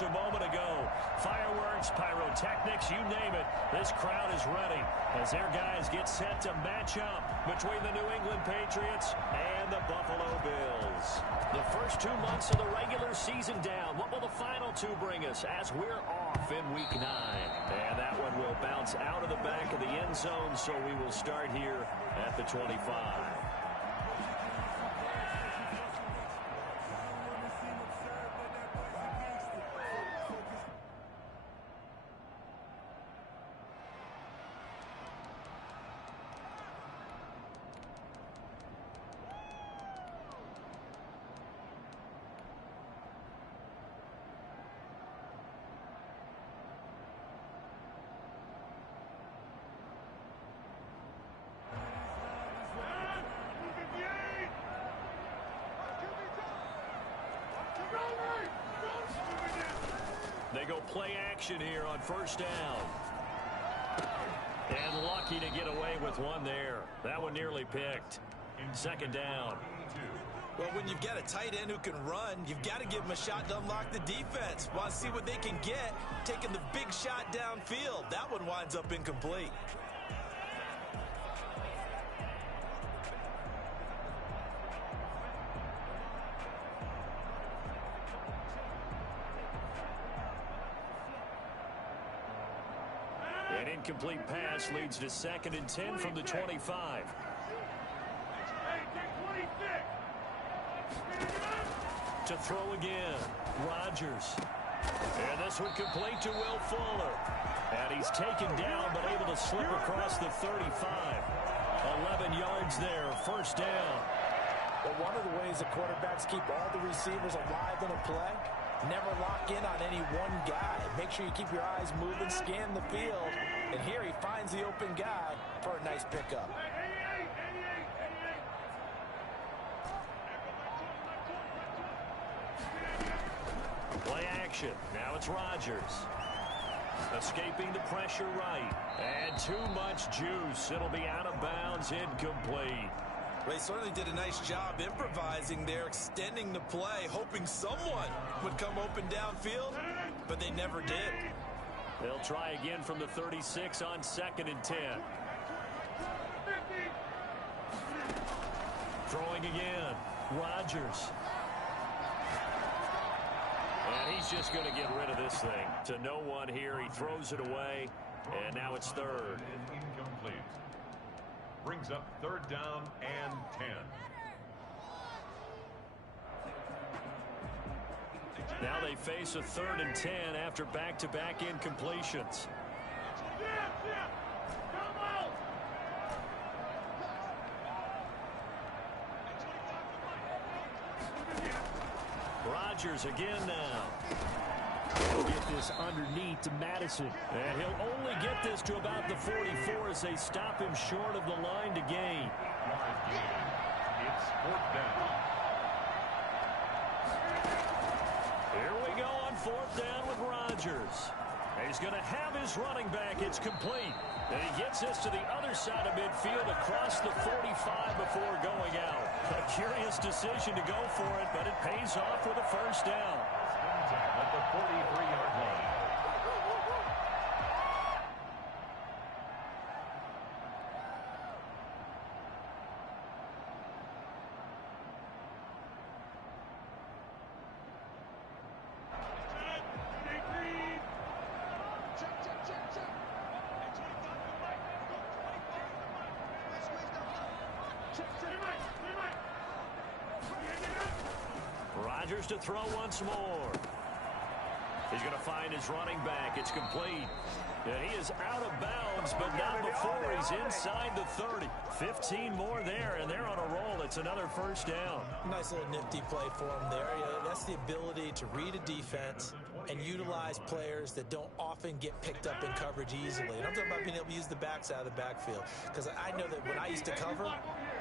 moments a moment ago. Fireworks, pyrotechnics, you name it. This crowd is ready as their guys get set to match up between the New England Patriots and the Buffalo Bills. The first 2 months of the regular season down. What will the final two bring us as we're off in Week 9? And that one will bounce out of the back of the end zone, so we will start here at the 25. They go play action here on first down. And lucky to get away with one there. That one nearly picked. Second down. Well, when you've got a tight end who can run, you've got to give him a shot to unlock the defense. Want to see what they can get, taking the big shot downfield. That one winds up incomplete. An incomplete pass leads to 2nd and 10 from the 25. To throw again, Rodgers. And this one complete to Will Fuller. And he's taken down but able to slip across the 35. 11 yards there, first down. Well, one of the ways the quarterbacks keep all the receivers alive in a play, never lock in on any one guy. Make sure you keep your eyes moving, scan the field. And here he finds the open guy for a nice pickup. Play action. Now it's Rodgers. Escaping the pressure right. And too much juice. It'll be out of bounds, incomplete. Well, they certainly did a nice job improvising there, extending the play, hoping someone would come open downfield, but they never did. They'll try again from the 36 on 2nd and 10. Throwing again. Rodgers. And he's just going to get rid of this thing. To no one here. He throws it away. And now it's third. Incomplete. Brings up 3rd down and 10. Now they face a 3rd and 10 after back-to-back incompletions. Rodgers again now. He'll get this underneath to Madison. And he'll only get this to about the 44 as they stop him short of the line to gain. It's 4th down. Here we go on 4th down with Rodgers. He's going to have his running back. It's complete. And he gets this to the other side of midfield across the 45 before going out. A curious decision to go for it, but it pays off with a first down. At the 43-yard line. Rodgers to throw once more. He's going to find his running back. It's complete. And he is out of bounds, but not before he's inside the 30. 15 more there, and they're on a roll. It's another first down. Nice little nifty play for him there. That's the ability to read a defense and utilize players that don't often get picked up in coverage easily. And I'm talking about being able to use the backs out of the backfield. Because I know that when I used to cover,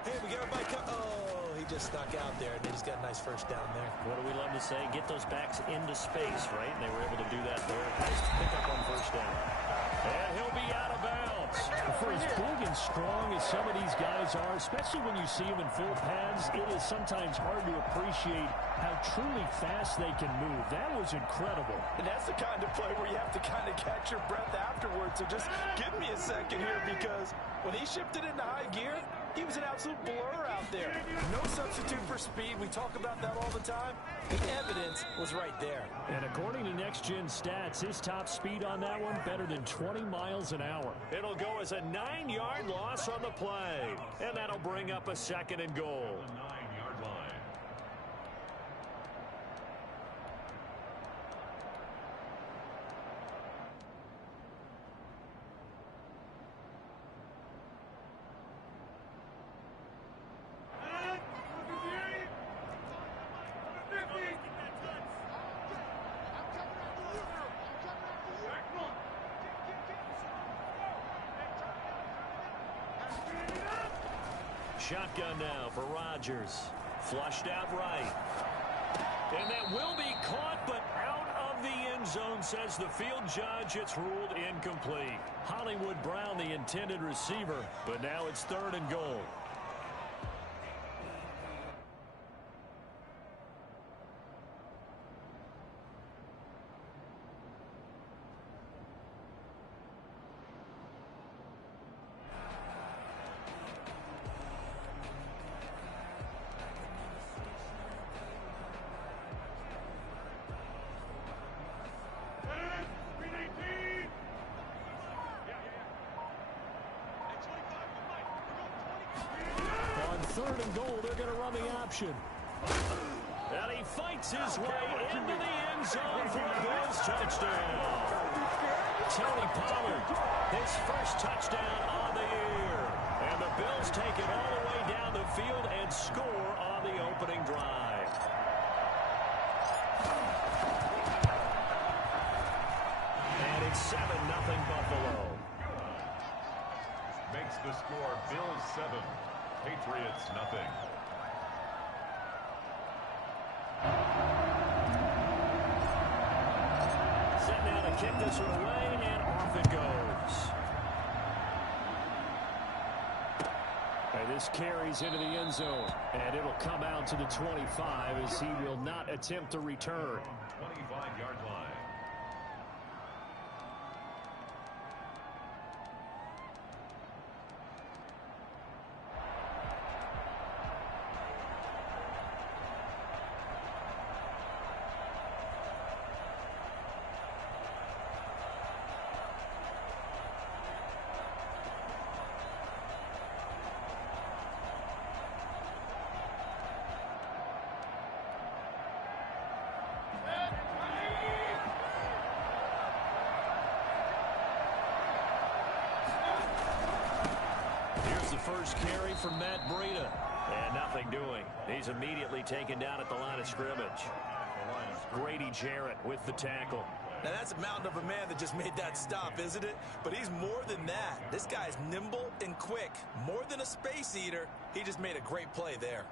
Hey, we got everybody oh, he just snuck out there, and he's got a nice first down there. What do we love to say? Get those backs into space, right? And they were able to do that there. Nice pickup on first down. And he'll be out of bounds. For as big and strong as some of these guys are, especially when you see them in full pads, it is sometimes hard to appreciate how truly fast they can move. That was incredible. And that's the kind of play where you have to kind of catch your breath afterwards. So just give me a second here, because when he shifted into high gear, he was an absolute blur out there. No substitute for speed. We talk about that all the time. The evidence was right there. And according to Next Gen Stats, his top speed on that one better than 20 miles an hour. It'll go as a 9-yard loss on the play. And that'll bring up a 2nd and goal. The 9-yard line. Shotgun now for Rodgers. Flushed out right. And that will be caught, but out of the end zone, says the field judge. It's ruled incomplete. Hollywood Brown, the intended receiver, but now it's 3rd and goal. On 3rd and goal, they're going to run the option. And he fights his way into the end zone for a Bills touchdown. Tony Pollard, his first touchdown on the year. And the Bills take it all the way down the field and score on the opening drive. And it's 7-0 Buffalo. Makes the score Bills 7, Patriots nothing. Set now to kick this one away, and off it goes. And this carries into the end zone, and it'll come out to the 25 as he will not attempt to return. 25-yard line. First carry from Matt Breida. And nothing doing. He's immediately taken down at the line of scrimmage. Grady Jarrett with the tackle. Now, that's a mountain of a man that just made that stop, isn't it? But he's more than that. This guy's nimble and quick. More than a space eater. He just made a great play there.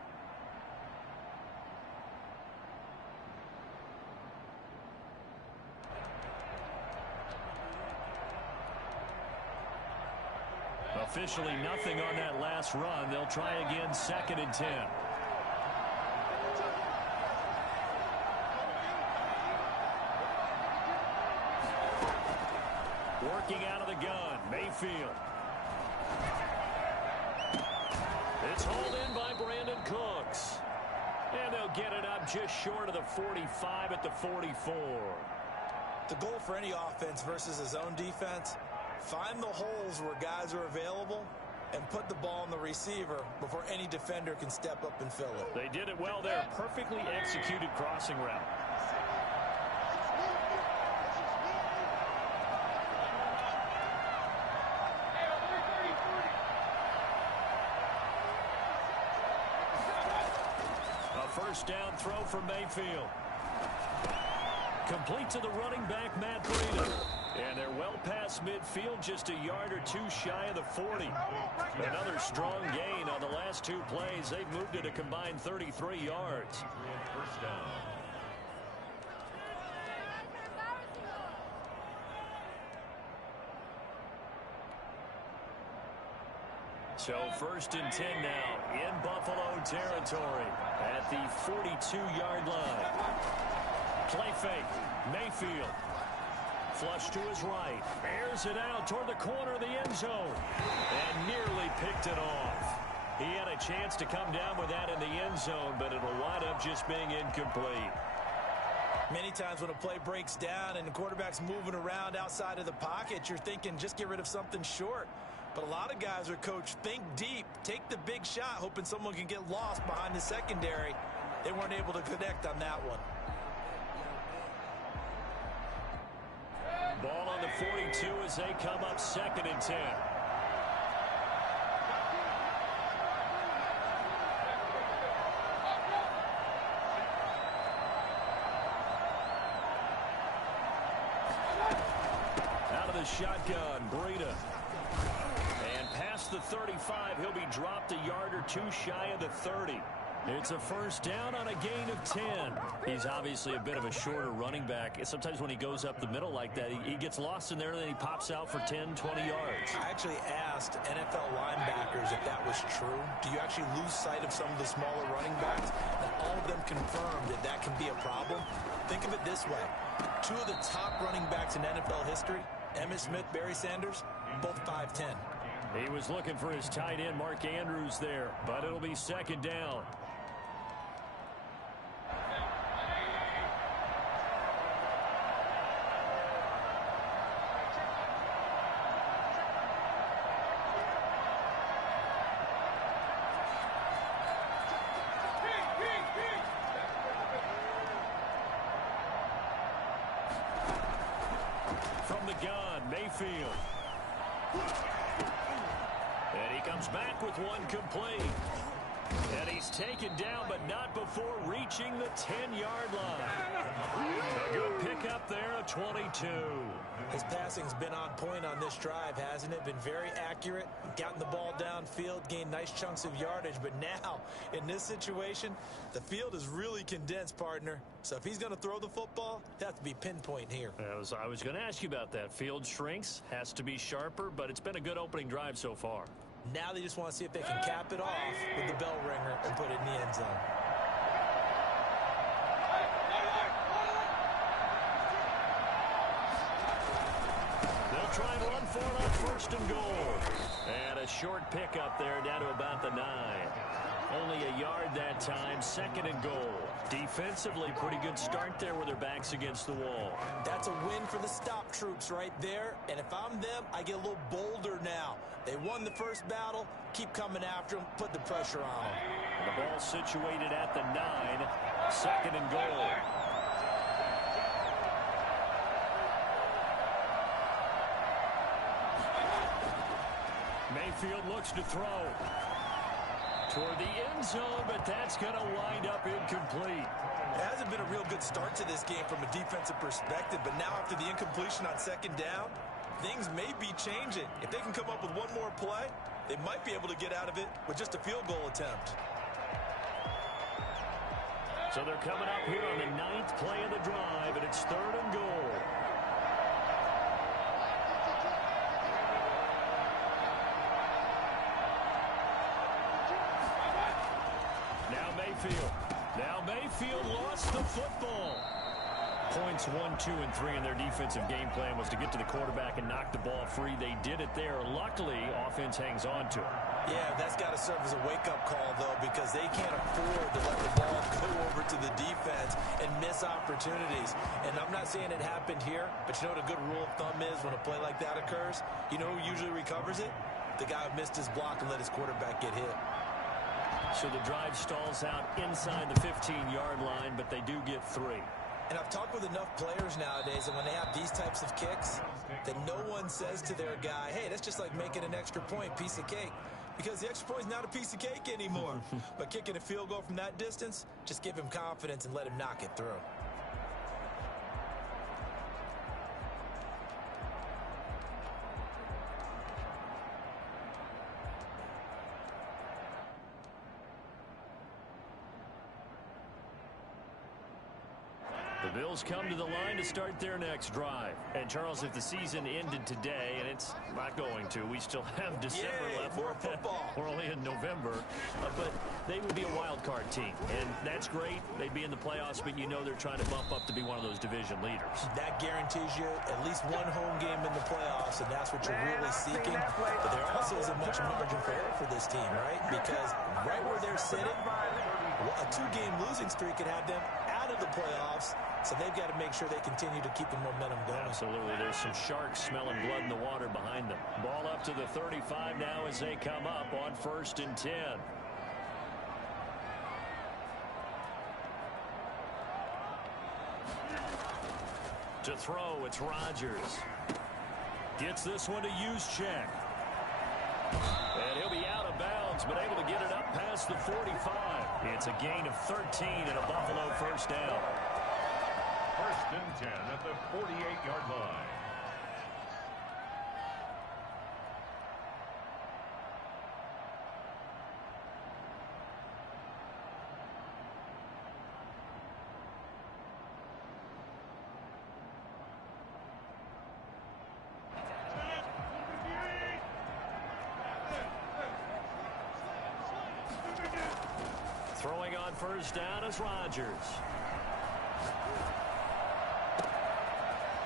Officially nothing on that last run. They'll try again, 2nd and 10. Working out of the gun, Mayfield. It's hauled in by Brandon Cooks. And they'll get it up just short of the 45 at the 44. The goal for any offense versus his own defense: find the holes where guys are available and put the ball on the receiver before any defender can step up and fill it. They did it well there. Perfectly executed crossing route. A first down throw from Mayfield. Complete to the running back, Matt Breida. And they're well past midfield, just a yard or two shy of the 40. Another strong gain on the last two plays. They've moved it a combined 33 yards. First down. So 1st and 10 now in Buffalo territory at the 42-yard line. Play fake. Mayfield. Flush to his right. Airs it out toward the corner of the end zone. And nearly picked it off. He had a chance to come down with that in the end zone, but it'll wind up just being incomplete. Many times when a play breaks down and the quarterback's moving around outside of the pocket, you're thinking just get rid of something short. But a lot of guys are coached, think deep, take the big shot, hoping someone can get lost behind the secondary. They weren't able to connect on that one. Ball on the 42 as they come up 2nd and 10. Out of the shotgun, Breida. And past the 35, he'll be dropped a yard or two shy of the 30. It's a first down on a gain of 10. He's obviously a bit of a shorter running back. Sometimes when he goes up the middle like that, he gets lost in there, and then he pops out for 10, 20 yards. I actually asked NFL linebackers if that was true. Do you actually lose sight of some of the smaller running backs? And all of them confirmed that that can be a problem. Think of it this way. Two of the top running backs in NFL history, Emmitt Smith, Barry Sanders, both 5'10". He was looking for his tight end, Mark Andrews, there, but it'll be 2nd down. From the gun, Mayfield. And he comes back with one complete. And he's taken down, but not before reaching the 10-yard line. A good pickup there, a 22. His passing's been on point on this drive, hasn't it? Been very accurate, gotten the ball downfield, gained nice chunks of yardage. But now, in this situation, the field is really condensed, partner. So if he's going to throw the football, it has to be pinpoint here. I was going to ask you about that. Field shrinks, has to be sharper, but it's been a good opening drive so far. Now they just want to see if they can cap it off with the bell ringer and put it in the end zone. They'll try and run for it on 1st and goal. And a short pickup there down to about the 9. Only a yard that time, 2nd and goal. Defensively, pretty good start there with their backs against the wall. That's a win for the stop troops right there. And if I'm them, I get a little bolder now. They won the first battle. Keep coming after them. Put the pressure on them. The ball situated at the 9. 2nd and goal. Mayfield looks to throw toward the end zone, but that's going to wind up incomplete. It hasn't been a real good start to this game from a defensive perspective, but now after the incompletion on 2nd down, things may be changing. If they can come up with one more play, they might be able to get out of it with just a field goal attempt. So they're coming up here on the 9th play of the drive, and it's 3rd and goal. Now Mayfield lost the football. Points 1, 2, and 3 in their defensive game plan was to get to the quarterback and knock the ball free. They did it there. Luckily, offense hangs on to it. Yeah, that's got to serve as a wake-up call, though, because they can't afford to let the ball go over to the defense and miss opportunities. And I'm not saying it happened here, but you know what a good rule of thumb is when a play like that occurs? You know who usually recovers it? The guy who missed his block and let his quarterback get hit. So the drive stalls out inside the 15-yard line, but they do get 3. And I've talked with enough players nowadays, and when they have these types of kicks, that no one says to their guy, hey, that's just like making an extra point, piece of cake. Because the extra point is not a piece of cake anymore. But kicking a field goal from that distance, just give him confidence and let him knock it through. The Bills come to the line to start their next drive. And, Charles, if the season ended today, and it's not going to, we still have December left. More football. We're only in November. But they would be a wild card team. And that's great. They'd be in the playoffs, but you know they're trying to bump up to be one of those division leaders. That guarantees you at least one home game in the playoffs, and that's what you're really seeking. But there also isn't much margin for error for this team, right? Because right where they're sitting, a two-game losing streak could have them out of the playoffs. So they've got to make sure they continue to keep the momentum going. Absolutely. There's some sharks smelling blood in the water behind them. Ball up to the 35 now as they come up on 1st and 10. To throw, it's Rodgers. Gets this one to Juszczyk. And he'll be out of bounds, but able to get it up past the 45. It's a gain of 13 and a Buffalo first down. 1st and 10 at the 48-yard line. Throwing on 1st down is Rodgers.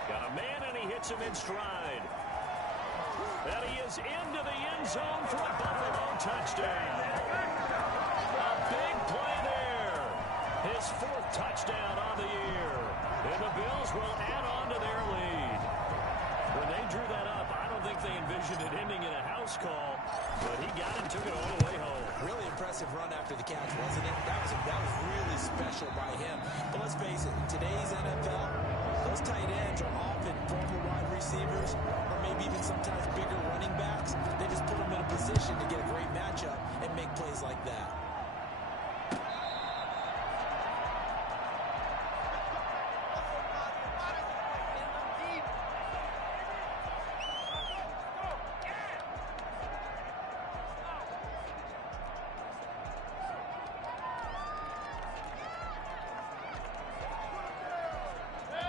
Got a man, and he hits him in stride. And he is into the end zone for a Buffalo touchdown. A big play there. His 4th touchdown on the year. And the Bills will add on to their lead. When they drew that up, I don't think they envisioned it ending in a house call, but he got it, took it all the way home. Really impressive run after the catch, wasn't it? That was really special by him. But let's face it, in today's NFL, those tight ends are often former wide receivers or maybe even sometimes bigger running backs. They just put them in a position to get a great matchup and make plays like that.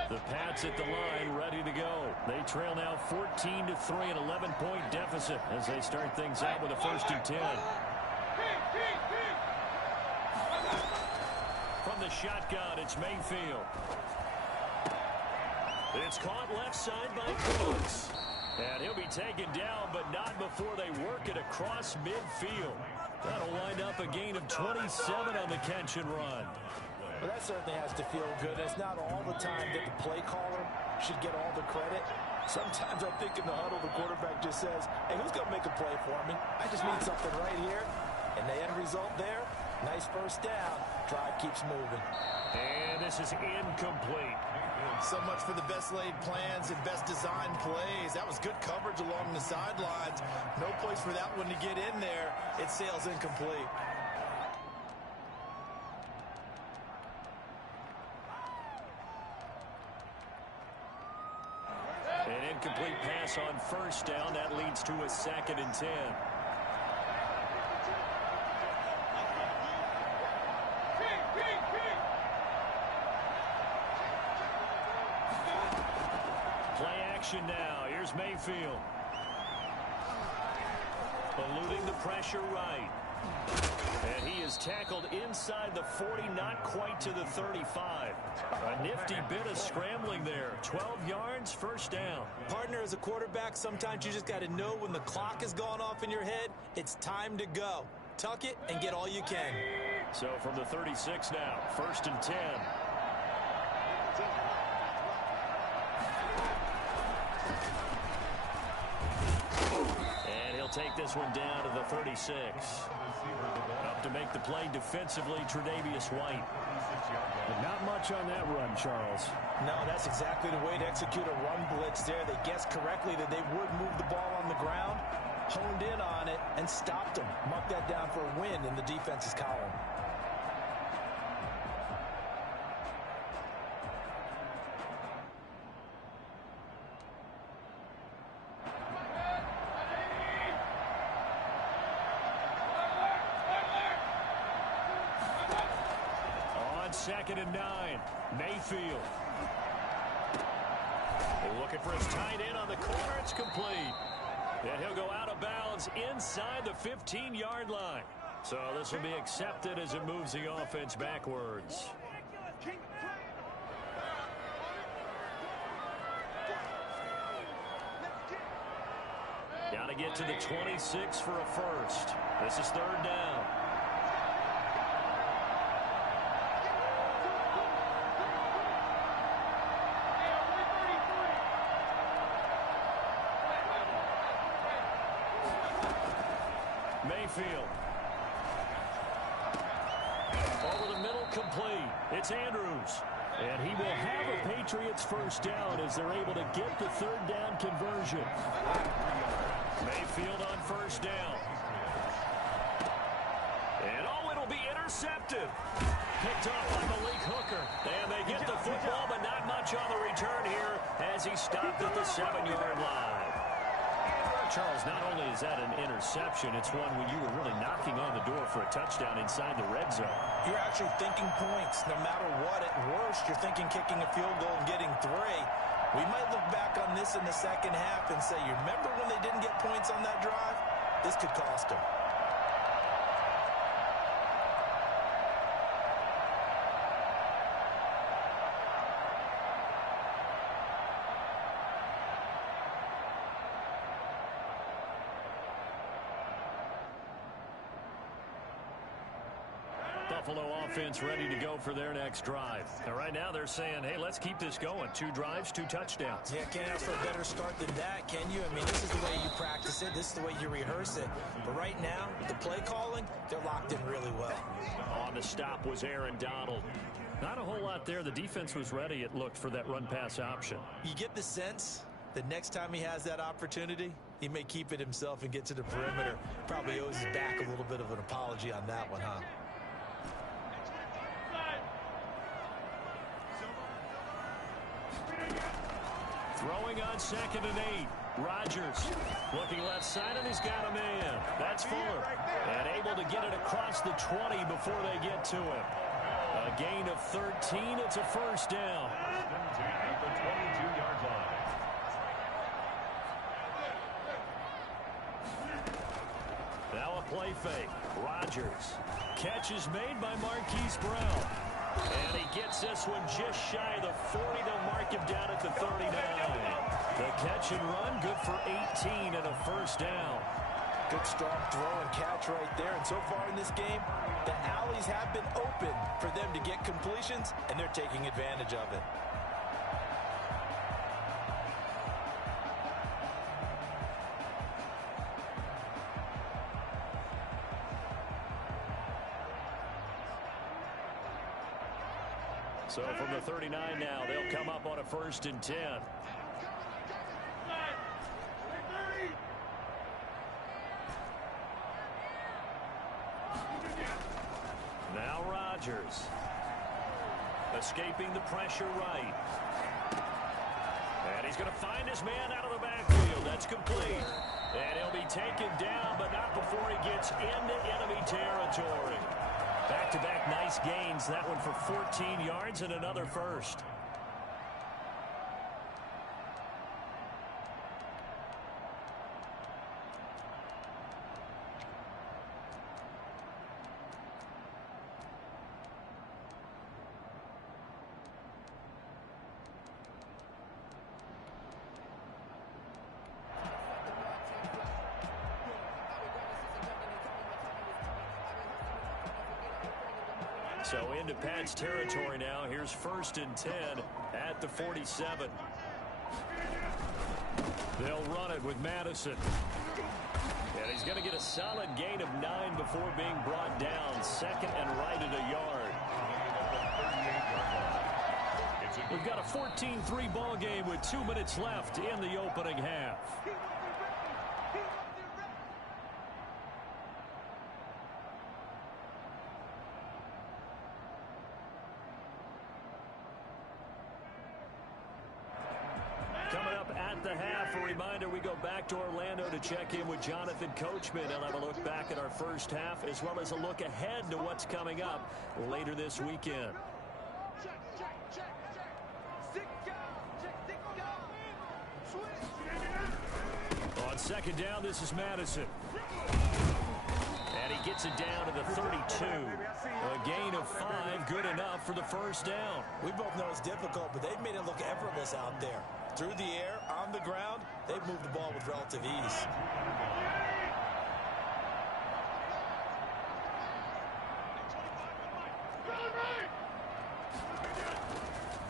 The Pats at the line, ready to go. They trail now 14-3, an 11-point deficit as they start things out with a 1st and 10. From the shotgun, it's Mayfield. It's caught left side by Cooks. And he'll be taken down, but not before they work it across midfield. That'll wind up a gain of 27 on the catch and run. Well, that certainly has to feel good. It's not all the time that the play caller should get all the credit. Sometimes I think in the huddle, the quarterback just says, hey, who's going to make a play for me? I just need something right here. And the end result there, nice 1st down. Drive keeps moving. And this is incomplete. So much for the best laid plans and best designed plays. That was good coverage along the sidelines. No place for that one to get in there. It sails incomplete. An incomplete pass on 1st down. That leads to a 2nd and 10. Play action now. Here's Mayfield. Eluding the pressure right. And he is tackled inside the 40, not quite to the 35. A nifty bit of scrambling there. 12 yards, 1st down. Partner, as a quarterback, sometimes you just got to know when the clock has gone off in your head, it's time to go. Tuck it and get all you can. So from the 36 now, 1st and 10. And he'll take this one down to the 36. Up to make the play defensively, Tre'Davious White. But not much on that run, Charles. No, that's exactly the way to execute a run blitz there. They guessed correctly that they would move the ball on the ground, honed in on it, and stopped them. Marked that down for a win in the defense's column. 2nd and 9. Mayfield. Looking for his tight end on the corner. It's complete. And he'll go out of bounds inside the 15-yard line. So this will be accepted as it moves the offense backwards. Got to get to the 26 for a first. This is 3rd down. Mayfield. Over the middle, complete. It's Andrews. And he will have a Patriots first down as they're able to get the 3rd down conversion. Mayfield on first down. And it'll be intercepted. Picked off by Malik Hooker. And they get the football, but not much on the return here as he stopped at the 7-yard line. Charles, not only is that an interception, it's one when you were really knocking on the door for a touchdown inside the red zone. You're actually thinking points. No matter what, at worst, you're thinking kicking a field goal and getting 3. We might look back on this in the second half and say, you remember when they didn't get points on that drive? This could cost them. Buffalo offense ready to go for their next drive. And right now they're saying, hey, let's keep this going. 2 drives, 2 touchdowns. Yeah, can't ask for a better start than that, can you? I mean, this is the way you practice it. This is the way you rehearse it. But right now, the play calling, they're locked in really well. On the stop was Aaron Donald. Not a whole lot there. The defense was ready, it looked, for that run-pass option. You get the sense that next time he has that opportunity, he may keep it himself and get to the perimeter. Probably owes his back a little bit of an apology on that one, huh? Throwing on 2nd and 8. Rodgers looking left side, and he's got a man. That's Fuller. And able to get it across the 20 before they get to him. A gain of 13. It's a first down. At the 22-yard line. Now a play fake. Rodgers. Catch is made by Marquise Brown. And he gets this one just shy of the 40. They'll mark him down at the 39. The catch and run, good for 18 and a first down. Good strong throw and catch right there. And so far in this game, the alleys have been open for them to get completions, and they're taking advantage of it. So from the 39 now, they'll come up on a 1st and 10. Now Rodgers. Escaping the pressure right. And he's going to find his man out of the backfield. That's complete. And he'll be taken down, but not before he gets into enemy territory. Back-to-back nice gains. That one for 14 yards and another first. So into Pat's territory now. Here's 1st and 10 at the 47. They'll run it with Madison. And he's going to get a solid gain of 9 before being brought down. 2nd and right at a yard. We've got a 14-3 ball game with 2 minutes left in the opening half. The half. A reminder, we go back to Orlando to check in with Jonathan Coachman. He'll have a look back at our first half as well as a look ahead to what's coming up later this weekend. second down, this is Madison. And he gets it down to the 32. A gain of 5, good enough for the first down. We both know it's difficult, but they've made it look effortless out there. Through the air, on the ground, they've moved the ball with relative ease.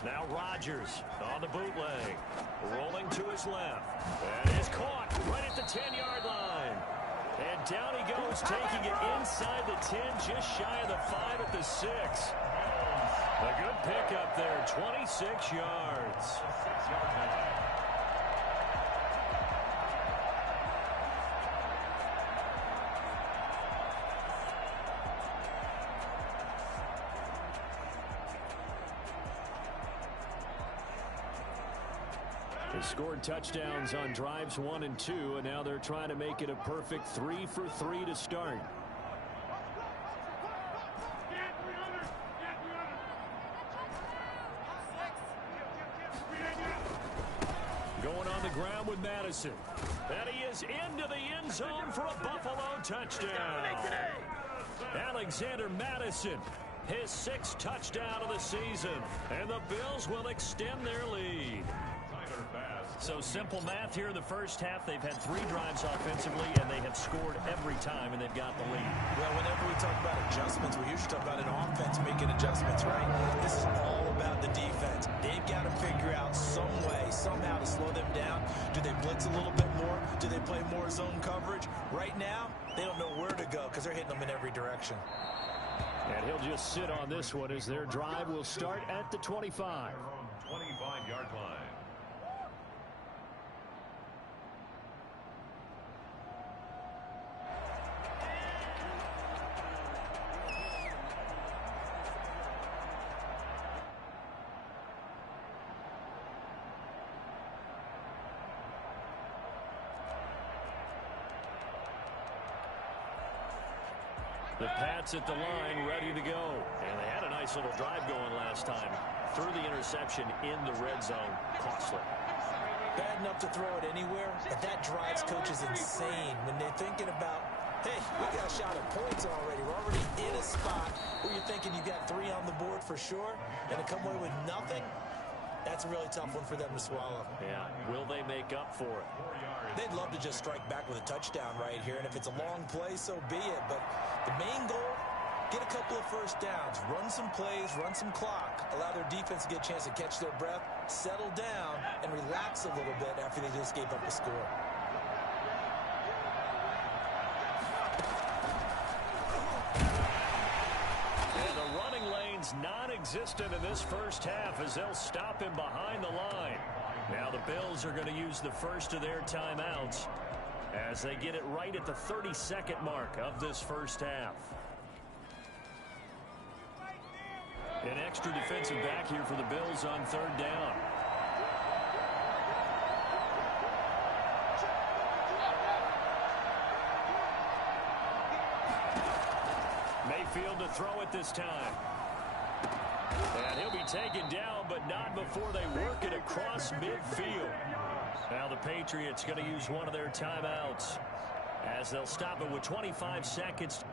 Now Rodgers on the bootleg. Rolling to his left. And is caught right at the 10-yard line. And down he goes, taking it inside the 10, just shy of the 5 at the 6. A good pickup there, 26 yards. They scored touchdowns on drives 1 and 2, and now they're trying to make it a perfect 3 for 3 to start. Going on the ground with Madison. And he is into the end zone for a Buffalo touchdown. Alexander Madison, his 6th touchdown of the season. And the Bills will extend their lead. So simple math here in the first half. They've had 3 drives offensively, and they have scored every time, and they've got the lead. Well, whenever we talk about adjustments, we usually talk about an offense making adjustments, right? This is all about the defense. They've got to figure out some way, somehow to slow them down. Do they blitz a little bit more? Do they play more zone coverage? Right now, they don't know where to go because they're hitting them in every direction. And he'll just sit on this one as their drive will start at the 25. 25-yard line. The Pats at the line, ready to go. And they had a nice little drive going last time. Threw the interception in the red zone. Costly. Bad enough to throw it anywhere, but that drives coaches insane when they're thinking about, hey, we got a shot at points already. We're already in a spot where you're thinking you got 3 on the board for sure, and to come away with nothing, that's a really tough one for them to swallow. Yeah, will they make up for it? They'd love to just strike back with a touchdown right here, and if it's a long play, so be it. But the main goal, get a couple of first downs, run some plays, run some clock, allow their defense to get a chance to catch their breath, settle down, and relax a little bit after they just gave up a score. And the running lane's non-existent in this first half as they'll stop him behind the line. Now the Bills are going to use the first of their timeouts as they get it right at the 32nd mark of this first half. An extra defensive back here for the Bills on 3rd down. Mayfield to throw it this time. And he'll be taken down, but not before they work it across midfield. Now the Patriots going to use one of their timeouts as they'll stop it with 25 seconds.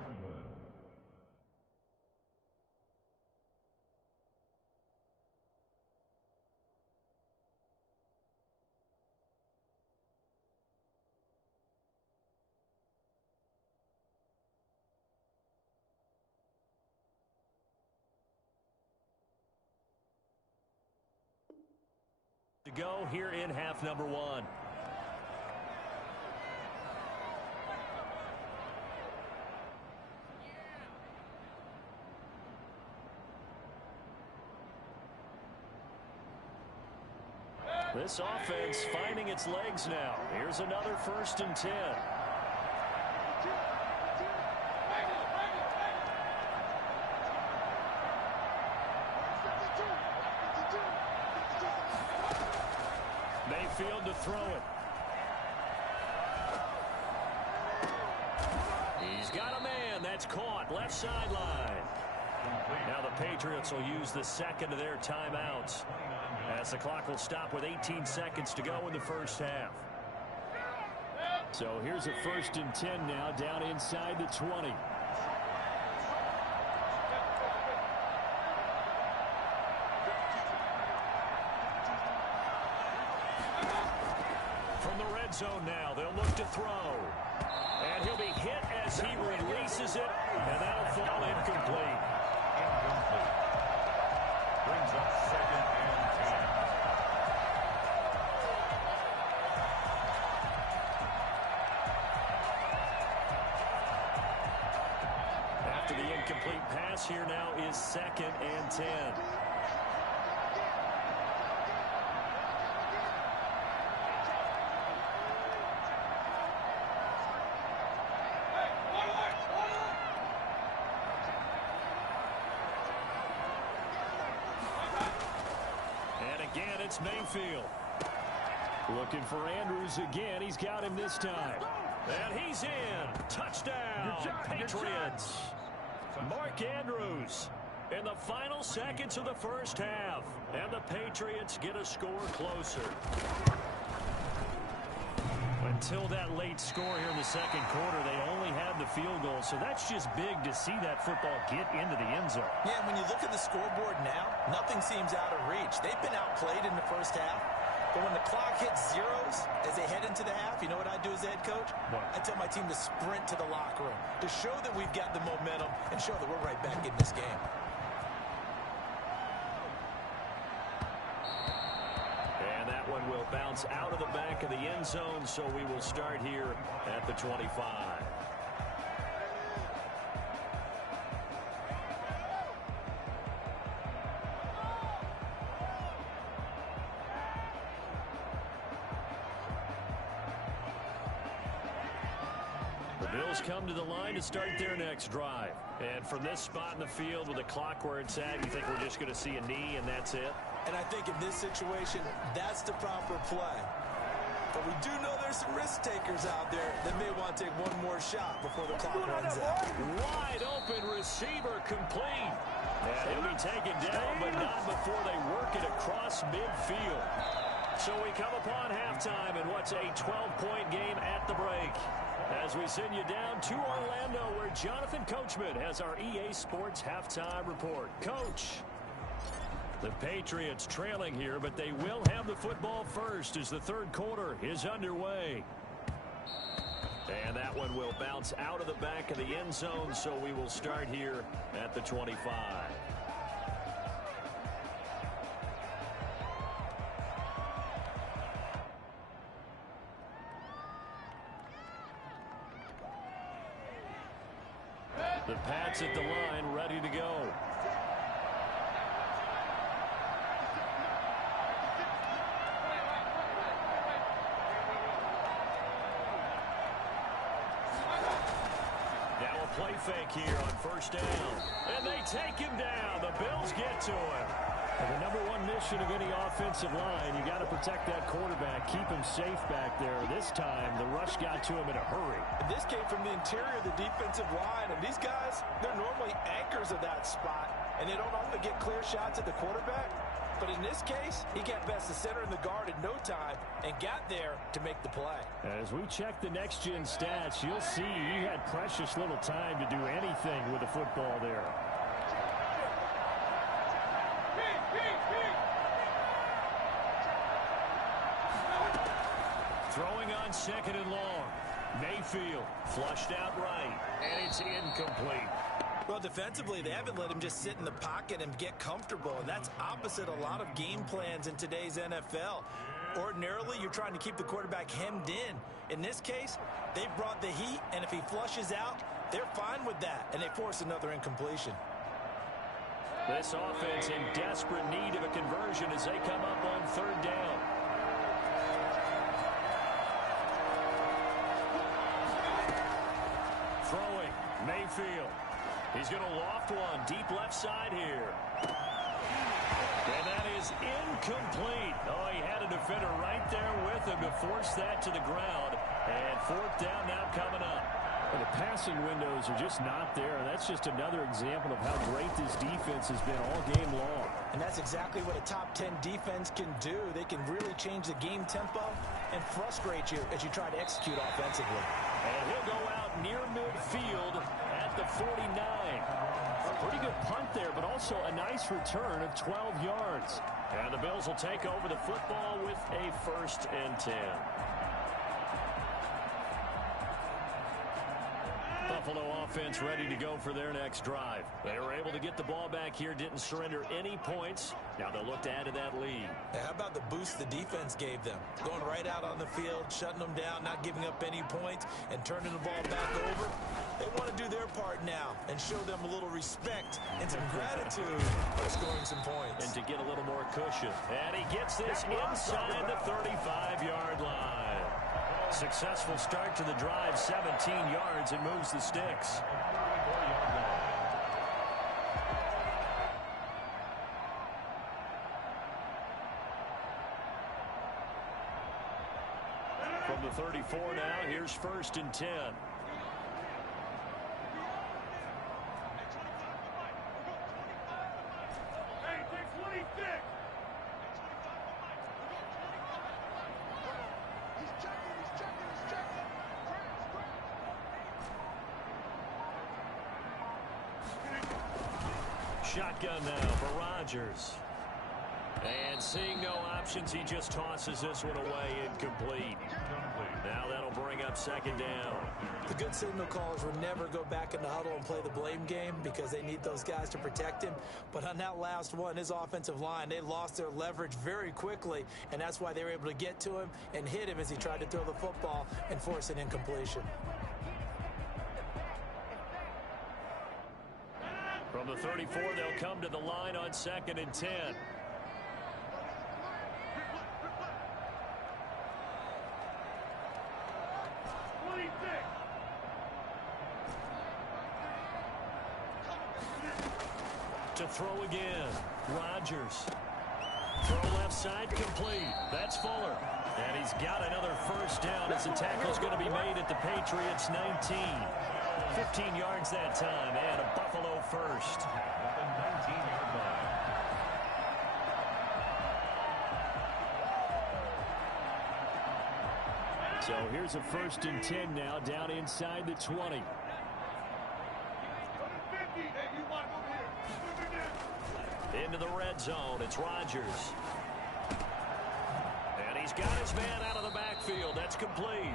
To go here in half number 1. This offense finding its legs now. Here's another 1st and 10. Mayfield to throw it. He's got a man. That's caught. Left sideline. Now the Patriots will use the second of their timeouts as the clock will stop with 18 seconds to go in the first half. So here's a 1st and 10 now, down inside the 20. From the red zone now, they'll look to throw. And he'll be hit as he releases it, and that'll fall incomplete. Brings up 2nd and 10. After the incomplete pass, here now is 2nd and 10. Again, it's Mayfield. Looking for Andrews again. He's got him this time. And he's in. Touchdown, Patriots. Mark Andrews in the final seconds of the first half. And the Patriots get a score closer. Until that late score here in the second quarter, they only had the field goal. So that's just big to see that football get into the end zone. Yeah, when you look at the scoreboard now, nothing seems out of reach. They've been outplayed in the first half. But when the clock hits zeros as they head into the half, you know what I do as the head coach? What? I tell my team to sprint to the locker room to show that we've got the momentum and show that we're right back in this game. And that one will bounce out of the back of the end zone, so we will start here at the 25. The Bills come to the line to start their next drive. And from this spot in the field with the clock where it's at, you think we're just going to see a knee and that's it? And I think in this situation, that's the proper play. But we do know there's some risk takers out there that may want to take one more shot before the clock runs out. Wide open receiver complete. And he'll be taken down, but not before they work it across midfield. So we come upon halftime in what's a 12-point game at the break. As we send you down to Orlando, where Jonathan Coachman has our EA Sports Halftime Report. Coach. The Patriots trailing here, but they will have the football first as the third quarter is underway. And that one will bounce out of the back of the end zone, so we will start here at the 25. The Pats at the line, ready to go. Now a play fake here on first down. And they take him down. The Bills get to him. And the number one mission of any offensive line, you got to protect that quarterback, keep him safe back there. This time, the rush got to him in a hurry. This came from the interior of the defensive line, and these guys, they're normally anchors of that spot, and they don't often get clear shots at the quarterback. But in this case, he got past the center and the guard in no time and got there to make the play. As we check the next-gen stats, you'll see he had precious little time to do anything with the football there. Throwing on second and long. Mayfield flushed out right, and it's incomplete. Well, defensively, they haven't let him just sit in the pocket and get comfortable, and that's opposite a lot of game plans in today's NFL. Ordinarily, you're trying to keep the quarterback hemmed in. In this case, they've brought the heat, and if he flushes out, they're fine with that, and they force another incompletion. This offense in desperate need of a conversion as they come up on third down. Throwing, Mayfield. He's going to loft one deep left side here. And that is incomplete. Oh, he had a defender right there with him to force that to the ground. And fourth down now coming up. And the passing windows are just not there. And that's just another example of how great this defense has been all game long. And that's exactly what a top 10 defense can do. They can really change the game tempo and frustrate you as you try to execute offensively. And he'll go out near midfield at the 49. A pretty good punt there, but also a nice return of 12 yards. And the Bills will take over the football with a 1st and 10. Buffalo offense ready to go for their next drive. They were able to get the ball back here, didn't surrender any points. Now they'll look to add to that lead. How about the boost the defense gave them? Going right out on the field, shutting them down, not giving up any points, and turning the ball back over. They want to do their part now and show them a little respect and some gratitude for scoring some points. And to get a little more cushion. And he gets this inside the 35-yard line. Successful start to the drive, 17 yards, and moves the sticks. From the 34 now, here's 1st and 10. Shotgun now for Rodgers. And seeing no options, he just tosses this one away, incomplete. Now that'll bring up 2nd down. The good signal callers would never go back in the huddle and play the blame game because they need those guys to protect him. But on that last one, his offensive line, they lost their leverage very quickly, and that's why they were able to get to him and hit him as he tried to throw the football and force an incompletion. From the 34, they'll come to the line on 2nd and 10. To throw again, Rodgers. Throw left side, complete. That's Fuller. And he's got another 1st down as the tackle's going to be made at the Patriots' 19. 15 yards that time, and a Buffalo 1st. At the 19-yard line. So here's a 1st and 10 now, down inside the 20. Into the red zone, it's Rodgers. And he's got his man out of the backfield. That's complete.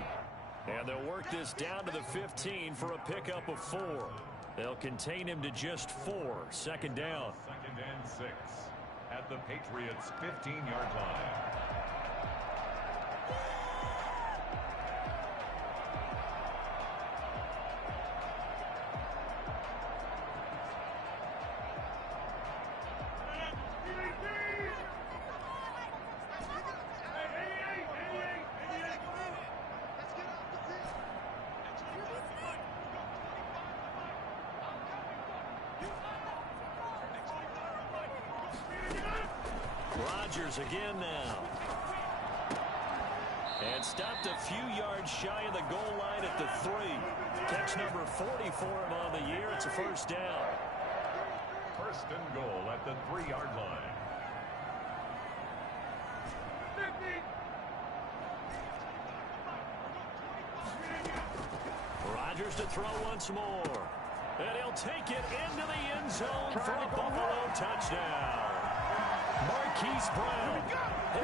And they'll work this down to the 15 for a pickup of 4. They'll contain him to just 4. 2nd down. 2nd and 6 at the Patriots' 15-yard line. Rodgers again now. And stopped a few yards shy of the goal line at the 3. Catch number 40 for him on the year. It's a 1st down. 1st and goal at the 3-yard line. Rodgers to throw once more. And he'll take it into the end zone for a Buffalo touchdown. Marquise Brown,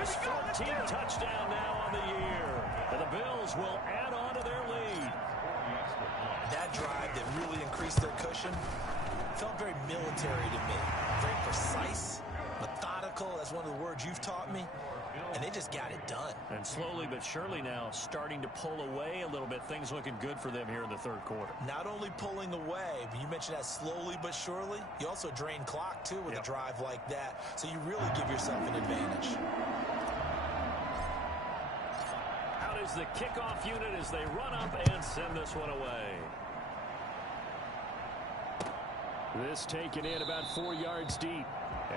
his 14th touchdown now on the year. And the Bills will add on to their lead. That drive that really increased their cushion felt very military to me. Very precise, methodical. That's one of the words you've taught me. And they just got it done. And slowly but surely now starting to pull away a little bit. Things looking good for them here in the 3rd quarter. Not only pulling away, but you mentioned that slowly but surely. You also drain clock, too, with a drive like that. So you really give yourself an advantage. Out is the kickoff unit as they run up and send this one away. This taken in about 4 yards deep.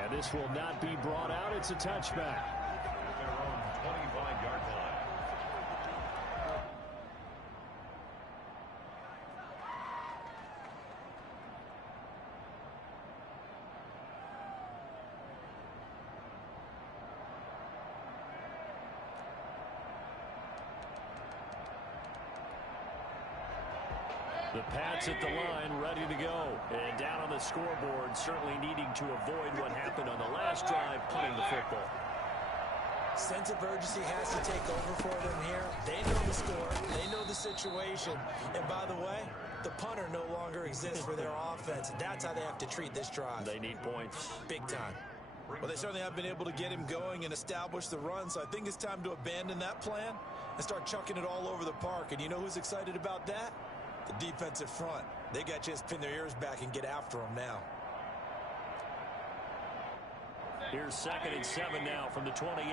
And this will not be brought out. It's a touchback. Their own 25-yard line. The Pats at the line, ready to go. And down on the scoreboard, certainly needing to avoid what happened on the last drive, punting the football. Sense of urgency has to take over for them here. They know the score. They know the situation. And by the way, the punter no longer exists for their offense. That's how they have to treat this drive. They need points. Big time. Well, they certainly have been able to get him going and establish the run, so I think it's time to abandon that plan and start chucking it all over the park. And you know who's excited about that? The defensive front. They got a chance to pin their ears back and get after him now. Here's 2nd and 7 now from the 28.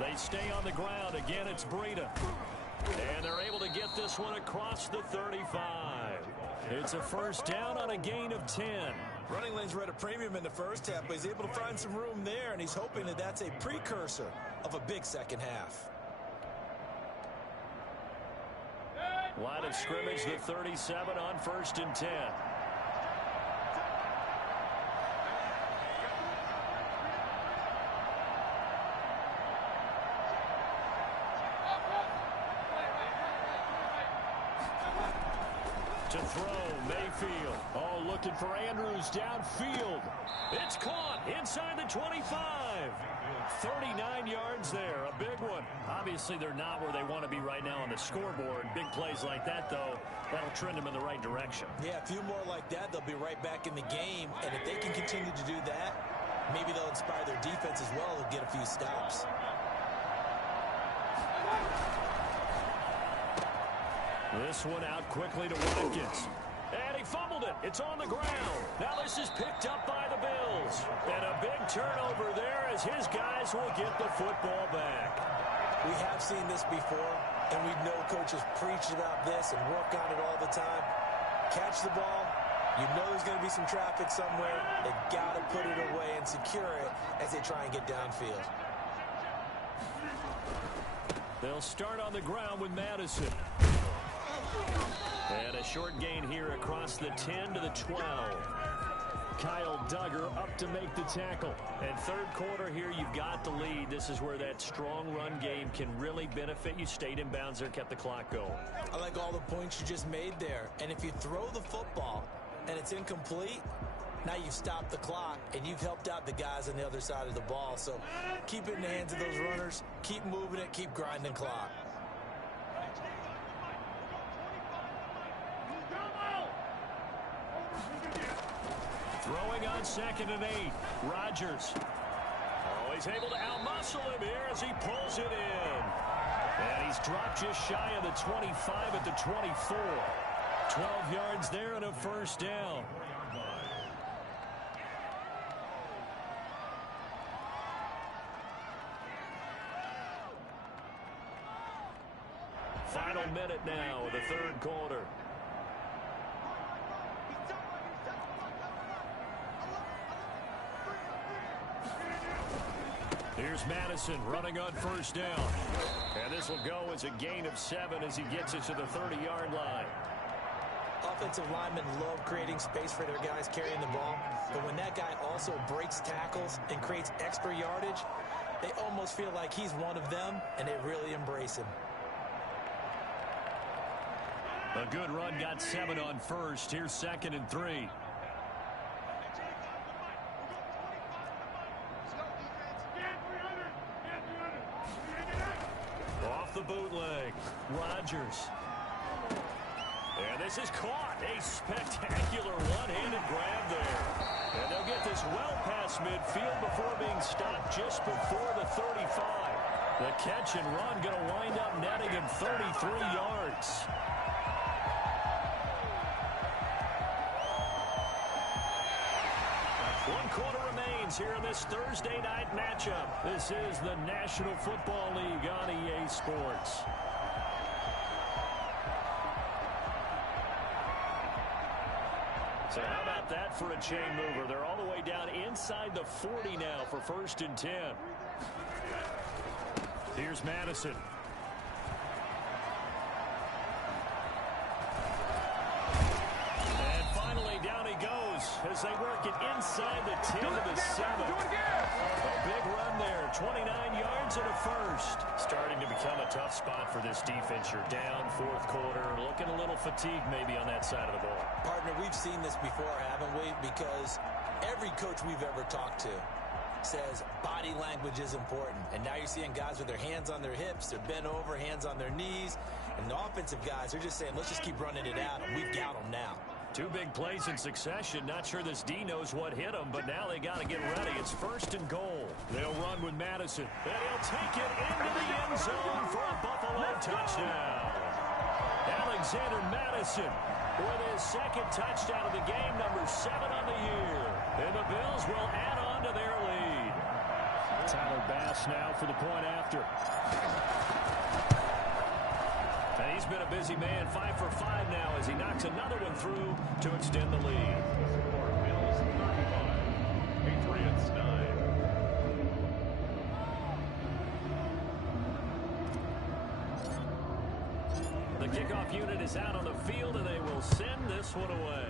They stay on the ground. Again, it's Breida. And they're able to get this one across the 35. It's a first down on a gain of 10. Running lanes were at a premium in the first half, but he's able to find some room there, and he's hoping that that's a precursor of a big second half. Line of scrimmage, the 37 on 1st and 10. To throw, Mayfield. Oh, looking for Andrews downfield. It's caught inside the 25. 39 yards there, a big one. Obviously, they're not where they want to be right now on the scoreboard. Big plays like that, though, that'll trend them in the right direction. Yeah, a few more like that, they'll be right back in the game. And if they can continue to do that, maybe they'll inspire their defense as well to get a few stops. This one out quickly to Watkins. And he fumbled it. It's on the ground. Now this is picked up by the Bills. And a big turnover there as his guys will get the football back. We have seen this before, and we know coaches preach about this and work on it all the time. Catch the ball. You know there's going to be some traffic somewhere. They've got to put it away and secure it as they try and get downfield. They'll start on the ground with Madison. And a short gain here across the 10 to the 12. Kyle Duggar up to make the tackle. And third quarter here, you've got the lead. This is where that strong run game can really benefit you. Stayed in bounds there, kept the clock going. I like all the points you just made there. And if you throw the football and it's incomplete, now you've stopped the clock and you've helped out the guys on the other side of the ball. So keep it in the hands of those runners. Keep moving it. Keep grinding clock. Throwing on 2nd and 8. Rodgers. Oh, he's able to outmuscle him here as he pulls it in. And he's dropped just shy of the 25 at the 24. 12 yards there and a first down. Final minute now of the third quarter. Here's Madison running on first down. And this will go as a gain of 7 as he gets it to the 30-yard line. Offensive linemen love creating space for their guys carrying the ball. But when that guy also breaks tackles and creates extra yardage, they almost feel like he's one of them, and they really embrace him. A good run got 7 on first. Here's 2nd and 3. Off the bootleg. Rodgers. And this is caught. A spectacular one-handed grab there. And they'll get this well past midfield before being stopped just before the 35. The catch and run going to wind up netting him 33 yards. One quarter remains here in this Thursday night matchup. This is the National Football League on EA Sports. So how about that for a chain mover? They're all the way down inside the 40 now for 1st and 10. Here's Madison. And finally, down he goes as they work it inside the 10 to the 7. A big run there, 29 yards and a first. Starting to become a tough spot for this defense. You're down fourth quarter, looking a little fatigued maybe on that side of the ball. Partner, we've seen this before, haven't we? Because every coach we've ever talked to says body language is important. And now you're seeing guys with their hands on their hips, they're bent over, hands on their knees. And the offensive guys are just saying, let's just keep running it out, and we've got them now. Two big plays in succession. Not sure this D knows what hit him, but now they got to get ready. It's first and goal. They'll run with Madison. And he'll take it into the end zone for a Buffalo touchdown. Alexander Madison with his second touchdown of the game, number 7 on the year. And the Bills will add on to their lead. Tyler Bass now for the point after. And he's been a busy man, 5 for 5 now as he knocks another one through to extend the lead. Bills 35, Patriots 9. The kickoff unit is out on the field, and they will send this one away.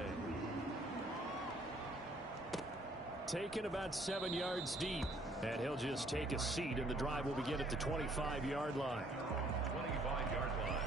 Taken about 7 yards deep, and he'll just take a seat, and the drive will begin at the 25-yard line. 25-yard line.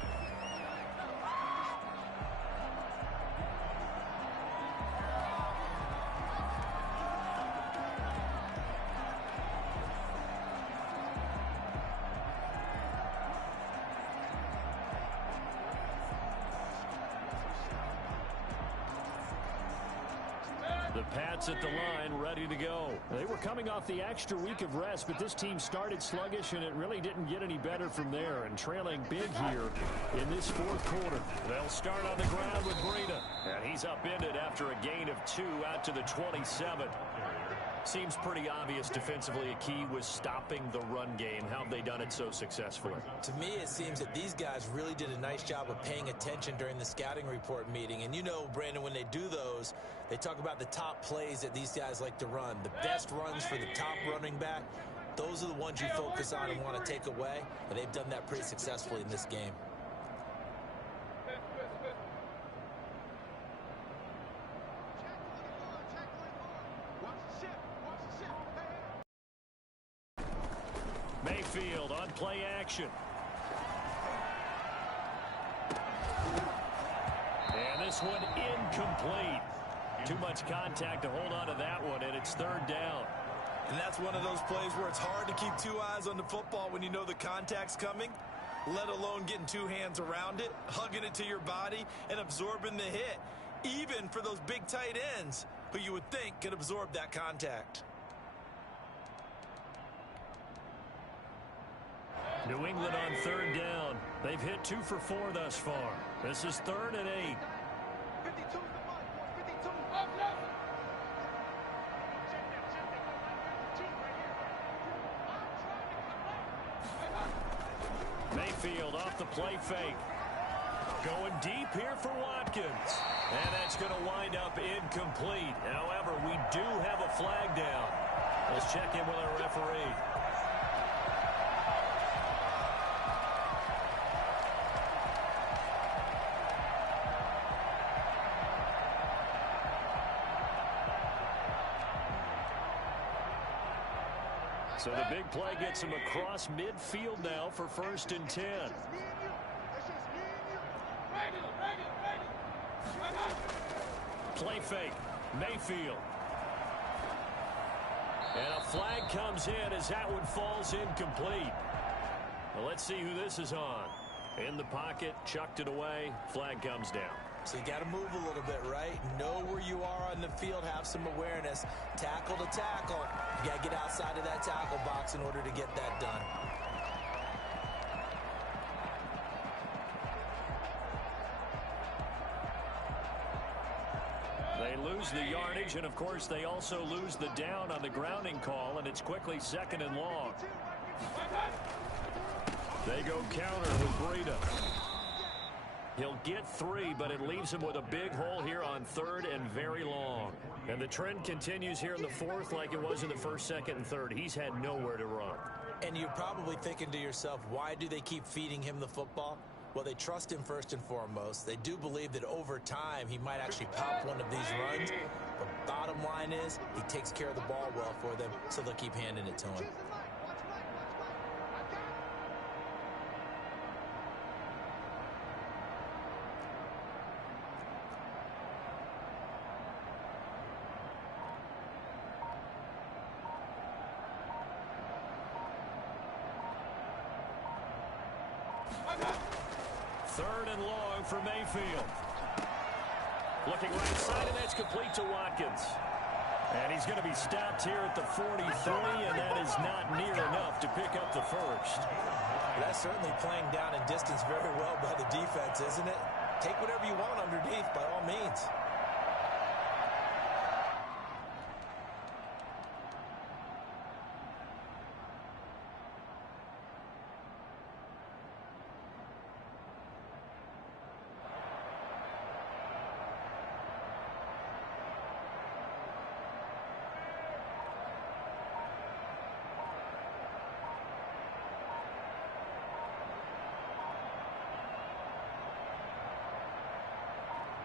The Pats at the line, ready to go. They were coming off the extra week of rest, but this team started sluggish, and it really didn't get any better from there. And trailing big here in this fourth quarter. They'll start on the ground with Breida. And he's upended after a gain of 2 out to the 27. Seems pretty obvious defensively a key was stopping the run game. How have they done it so successfully? To me, it seems that these guys really did a nice job of paying attention during the scouting report meeting. And you know, Brandon, when they do those, they talk about the top plays that these guys like to run. The best runs for the top running back, those are the ones you focus on and want to take away. And they've done that pretty successfully in this game. Mayfield on play action. And this one incomplete. Too much contact to hold on to that one, and it's third down. And that's one of those plays where it's hard to keep 2 eyes on the football when you know the contact's coming, let alone getting 2 hands around it, hugging it to your body, and absorbing the hit, even for those big tight ends who you would think could absorb that contact. New England on third down. They've hit 2 for 4 thus far. This is 3rd and 8. Mayfield off the play fake. Going deep here for Watkins. And that's going to wind up incomplete. However, we do have a flag down. Let's check in with our referee. So the big play gets him across midfield now for 1st and 10. Play fake. Mayfield. And a flag comes in as that one falls incomplete. Well, let's see who this is on. In the pocket, chucked it away. Flag comes down. So you got to move a little bit, right? Know where you are on the field, have some awareness. Tackle to tackle. You got to get outside of that tackle box in order to get that done. They lose the yardage, and of course they also lose the down on the grounding call, and it's quickly 2nd and long. They go counter with Breida. He'll get 3, but it leaves him with a big hole here on 3rd and very long. And the trend continues here in the 4th like it was in the 1st, 2nd, and 3rd. He's had nowhere to run. And you're probably thinking to yourself, why do they keep feeding him the football? Well, they trust him first and foremost. They do believe that over time he might actually pop one of these runs. But bottom line is he takes care of the ball well for them, so they'll keep handing it to him. Third and long for Mayfield. Looking right side, and that's complete to Watkins. And he's going to be stopped here at the 43, and that is not near enough to pick up the first. That's certainly playing down in distance very well by the defense, isn't it? Take whatever you want underneath, by all means.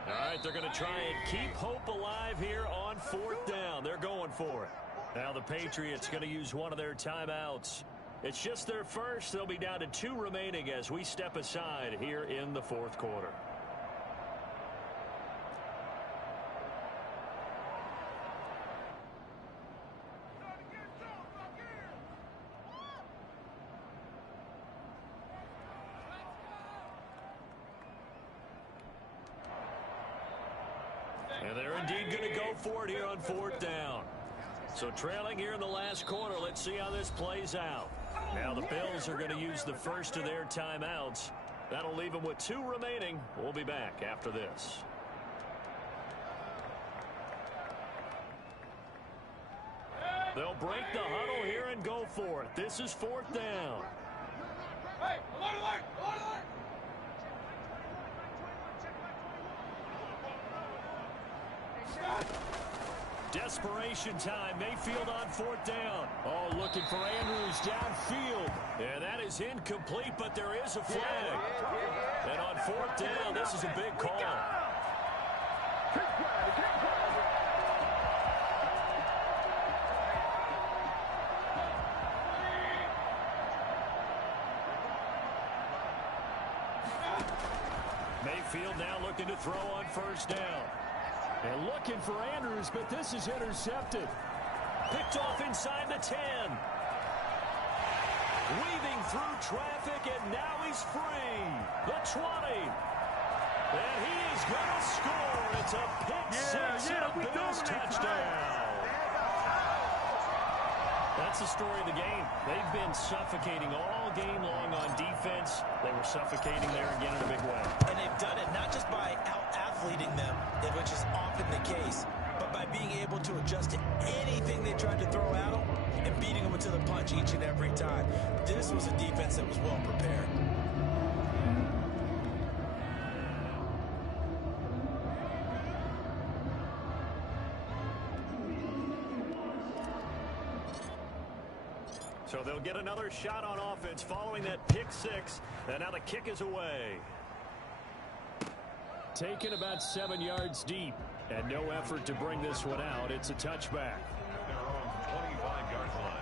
All right, they're going to try and keep hope alive here on fourth down. They're going for it. Now the Patriots going to use one of their timeouts. It's just their first. They'll be down to 2 remaining as we step aside here in the fourth quarter. And they're indeed going to go for it here on fourth down. So trailing here in the last quarter, let's see how this plays out. Now the Bills are going to use the first of their timeouts. That'll leave them with 2 remaining. We'll be back after this. They'll break the huddle here and go for it. This is fourth down. Hey, alert, alert, alert, alert. Desperation time. Mayfield on fourth down. Oh, looking for Andrews downfield. And that is incomplete, but there is a flag. And on fourth down, this is a big call. Mayfield now looking to throw on first down. And looking for Andrews, but this is intercepted. Picked off inside the 10. Weaving through traffic, and now he's free. The 20. And he is going to score. It's a pick 6 and a Bills touchdown. That's the story of the game. They've been suffocating all game long on defense. They were suffocating there again in a big way. And they've done it not just by out-athleting them, which is often the case, but by being able to adjust to anything they tried to throw at them and beating them to the punch each and every time. This was a defense that was well prepared. So they'll get another shot on offense following that pick 6. And now the kick is away. Taken about 7 yards deep. And no effort to bring this one out. It's a touchback. Their own 25-yard line.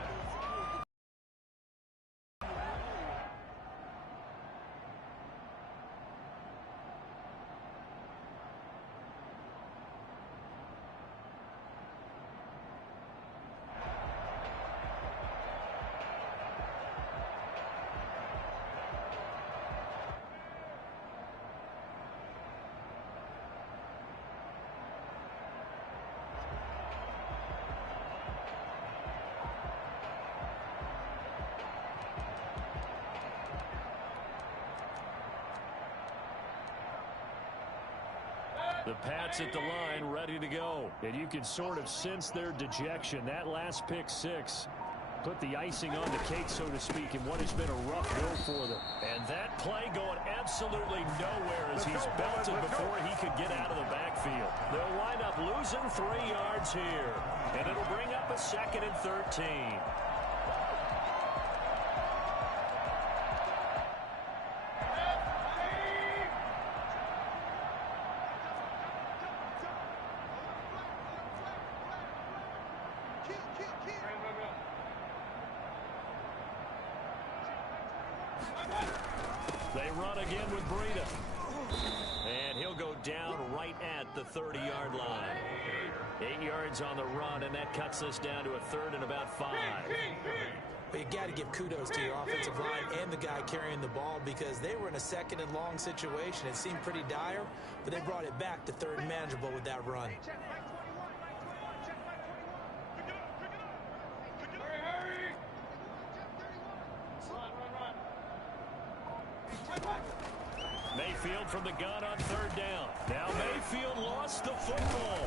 The Pats at the line ready to go. And you can sort of sense their dejection. That last pick 6 put the icing on the cake, so to speak, in what has been a rough go for them. And that play going absolutely nowhere as he's belted before he could get out of the backfield. They'll wind up losing 3 yards here. And it'll bring up a 2nd and 13. They run again with Breida. And he'll go down right at the 30-yard line. 8 yards on the run, and that cuts us down to a third and about 5. But you got to give kudos to your offensive line and the guy carrying the ball, because they were in a second and long situation. It seemed pretty dire, but they brought it back to third and manageable with that run. Mayfield from the gun on third down. Now Mayfield lost the football.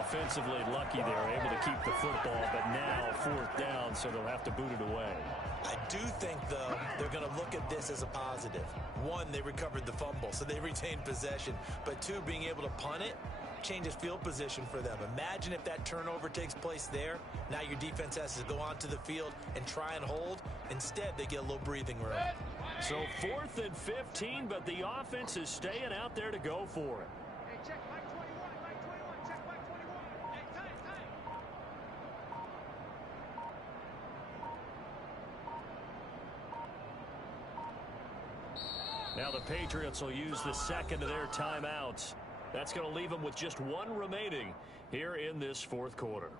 Offensively lucky they were able to keep the football, but now fourth down, so they'll have to boot it away. I do think, though, they're going to look at this as a positive. One, they recovered the fumble, so they retained possession. But two, being able to punt it changes field position for them. Imagine if that turnover takes place there. Now your defense has to go onto the field and try and hold. Instead, they get a little breathing room. So 4th and 15, but the offense is staying out there to go for it. Now the Patriots will use the second of their timeouts. That's going to leave them with just one remaining here in this fourth quarter.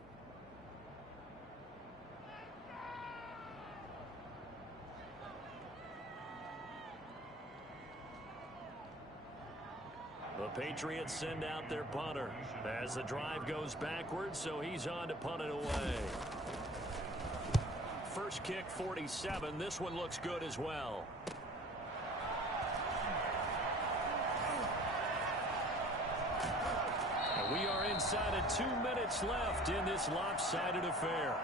The Patriots send out their punter as the drive goes backwards, so he's on to punt it away. First kick 47. This one looks good as well. And we are inside of 2 minutes left in this lopsided affair.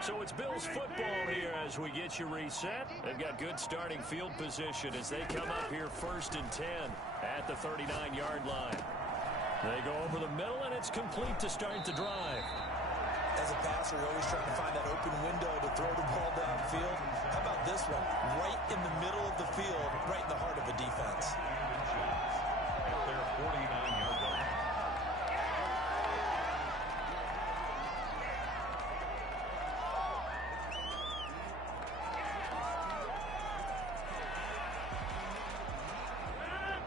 So it's Bills football here as we get you reset. They've got good starting field position as they come up here 1st and 10 at the 39-yard line. They go over the middle, and it's complete to start the drive. As a passer, you're always trying to find that open window to throw the ball downfield. How about this one? Right in the middle of the field, right in the heart of a defense. Their 49-yard line.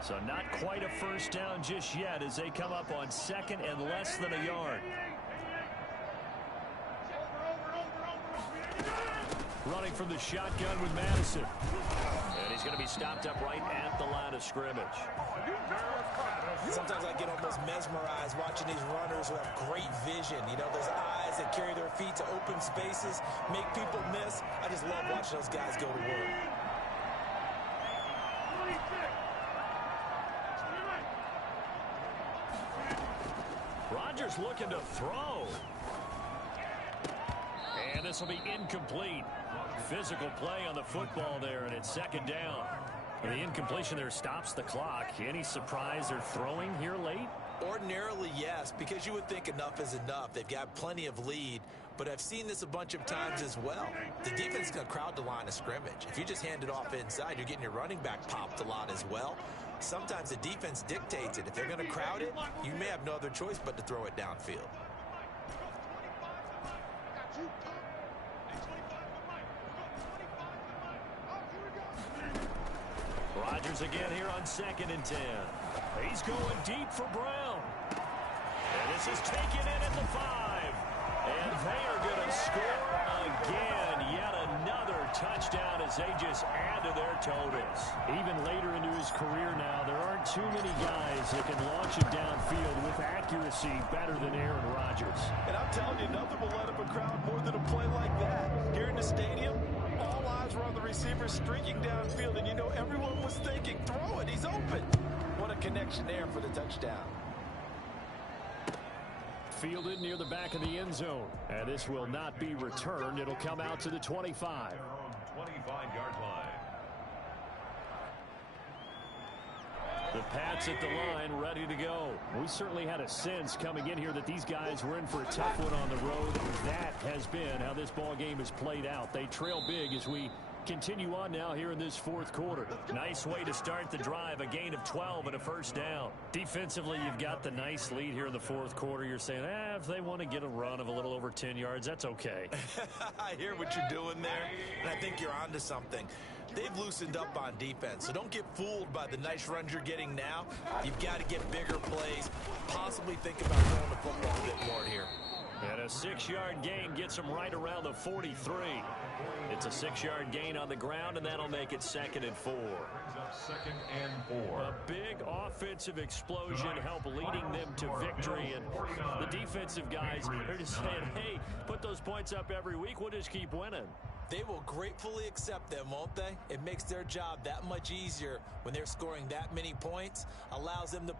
So not quite a first down just yet as they come up on second and less than a yard. Running from the shotgun with Madison. And he's going to be stopped up right at the line of scrimmage. Sometimes I get almost mesmerized watching these runners who have great vision. You know, those eyes that carry their feet to open spaces, make people miss. I just love watching those guys go to work. Rodgers looking to throw. And this will be incomplete. Physical play on the football there, and it's second down. The incompletion there stops the clock. Any surprise they're throwing here late? Ordinarily, yes, because you would think enough is enough. They've got plenty of lead, but I've seen this a bunch of times as well. The defense is going to crowd the line of scrimmage. If you just hand it off inside, you're getting your running back popped a lot as well. Sometimes the defense dictates it. If they're going to crowd it, you may have no other choice but to throw it downfield. Rodgers again here on 2nd and 10. He's going deep for Brown. And this is taken in at the 5. And they are going to score again. Yet another touchdown as they just add to their totals. Even later into his career now, there aren't too many guys that can launch it downfield with accuracy better than Aaron Rodgers. And I'm telling you, nothing will let up a crowd more than a play like that. Here in the stadium, all eyes were on the receiver streaking downfield, and you know everyone was thinking, throw it, he's open. What a connection there for the touchdown. Fielded near the back of the end zone. And this will not be returned. It'll come out to the 25. Their own 25-yard line. The Pats at the line, ready to go. We certainly had a sense coming in here that these guys were in for a tough one on the road. That has been how this ball game has played out. They trail big as we continue on now here in this fourth quarter. Nice way to start the drive. A gain of 12 and a first down. Defensively, you've got the nice lead here in the fourth quarter. You're saying, if they want to get a run of a little over 10 yards, that's okay. I hear what you're doing there, and I think you're onto something. They've loosened up on defense, so don't get fooled by the nice runs you're getting now. You've got to get bigger plays, possibly think about throwing the football a bit more here. And a 6-yard gain gets them right around the 43. It's a 6-yard gain on the ground, and that'll make it 2nd and 4. Brings up 2nd and 4. A big offensive explosion help leading them to victory. And the defensive guys are just saying, hey, put those points up every week. We'll just keep winning. They will gratefully accept them, won't they? It makes their job that much easier when they're scoring that many points, allows them to